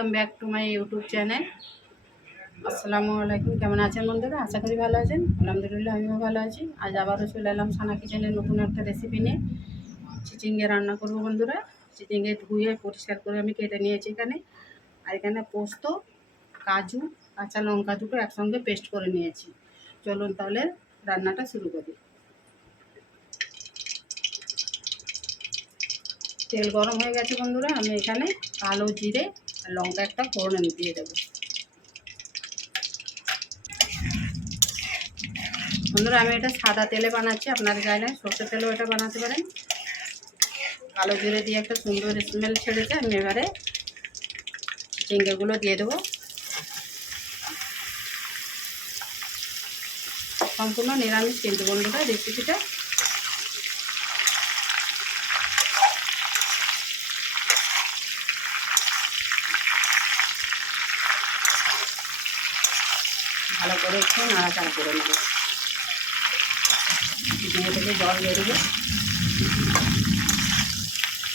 Welcome back to my YouTube channel আসসালামু আলাইকুম। কেমন আছেন বন্ধুরা? আশা করি ভালো আছেন। আলহামদুলিল্লাহ, আমিও ভালো আছি। আজ আবারও চলে এলাম সানা কিচেনের নতুন একটা রেসিপি নিয়ে। চিচিঙ্গে রান্না করব বন্ধুরা। চিচিঙ্গে ধুয়ে পরিষ্কার করে আমি কেটে নিয়েছি এখানে। আর এখানে পোস্ত, কাজু, কাঁচা লঙ্কা দুটো একসঙ্গে পেস্ট করে নিয়েছি। চলুন তাহলে রান্নাটা শুরু করি। তেল গরম হয়ে গেছে বন্ধুরা। আমি এখানে কালো জিরে আর লঙ্কা একটা ফোড়ন আমি দিয়ে দেবো। বন্ধুরা, আমি এটা সাদা তেলে বানাচ্ছি, আপনারা চাইলে সর্ষের তেলেও এটা বানাতে পারেন। কালো জিরে দিয়ে একটা সুন্দর স্মেল ছেড়েছে, আমি এবারে চিংড়িগুলো দিয়ে দেবো। সম্পূর্ণ নিরামিষ কিন্তু বন্ধুরা রেসিপিটা ভালো করে একটু নাড়াচাড়া করে নেব। থেকে জল বেরোবে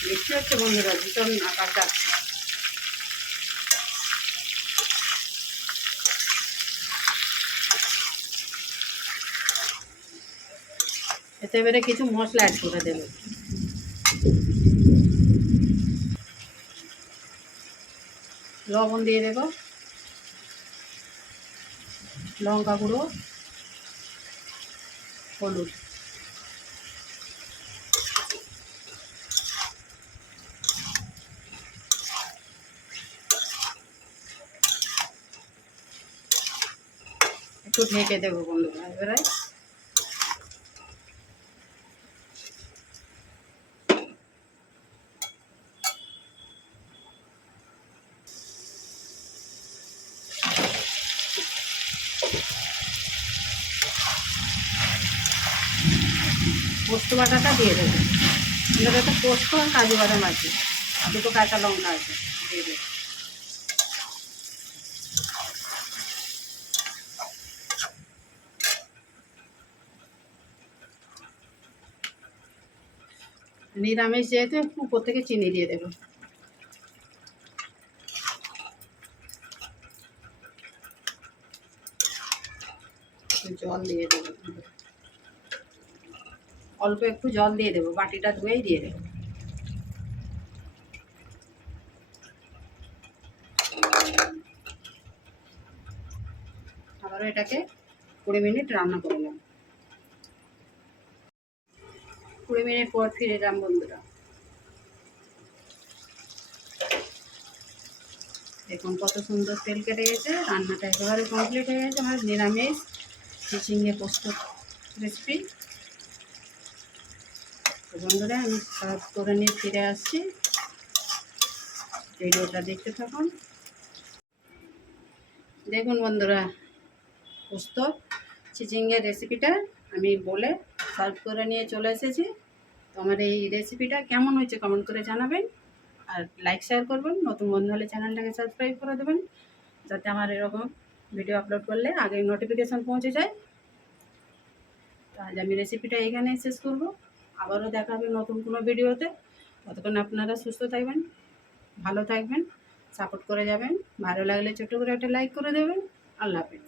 দেখতে হচ্ছে বন্ধুরা, ভীষণ আকার যাচ্ছে। এতে এবারে কিছু মশলা অ্যাড করে দেবে। লবণ দিয়ে দেবো। লঙ্কা গুঁড়ো হলুদ। একটু ঢেকে দেবো বন্ধুরা এবারে। পোস্ত বাটাটা দিয়ে দেবো। এবার একটা পোস্ত আর কাজু বাদাম আছে। দুটো কাঁচা লঙ্কা আছে। দিয়ে দেবো। নিরামিষ যেহেতু উপর থেকে চিনি দিয়ে দেবো। জল দিয়ে দেবো। অল্প একটু জল দিয়ে দেবো, বাটিটা ধুয়েই দিয়ে দেবো। আবারও এটাকে কুড়ি মিনিট রান্না করে নেব। কুড়ি মিনিট পর ফিরে এলাম বন্ধুরা। দেখুন কত সুন্দর তেল কেটে গেছে, রান্নাটা একেবারে কমপ্লিট হয়ে গেছে আমার নিরামিষ চিচিংয়ে প্রস্তুত রেসিপি বন্ধুরা আমি সার্ভ করে নিয়ে ফিরে আসছি। ভিডিওটা দেখতে থাকুন। দেখুন বন্ধুরা, পোস্ত চিচিংয়ের রেসিপিটা আমি বলে সার্ভ করে নিয়ে চলে এসেছি। তো আমার এই রেসিপিটা কেমন হয়েছে কমেন্ট করে জানাবেন। আর লাইক, শেয়ার করবেন। নতুন বন্ধু হলে চ্যানেলটাকে সাবস্ক্রাইব করে দেবেন। যাতে আমার এরকম ভিডিও আপলোড করলে আগে নোটিফিকেশান পৌঁছে যায়। তো আজ আমি রেসিপিটা এখানে শেষ করব। আবারও দেখা হবে নতুন কোনো ভিডিওতে। ততক্ষণ আপনারা সুস্থ থাকবেন, ভালো থাকবেন, সাপোর্ট করে যাবেন। ভালো লাগলে ছোটো করে একটা লাইক করে দেবেন। আল্লাহ হাফিজ।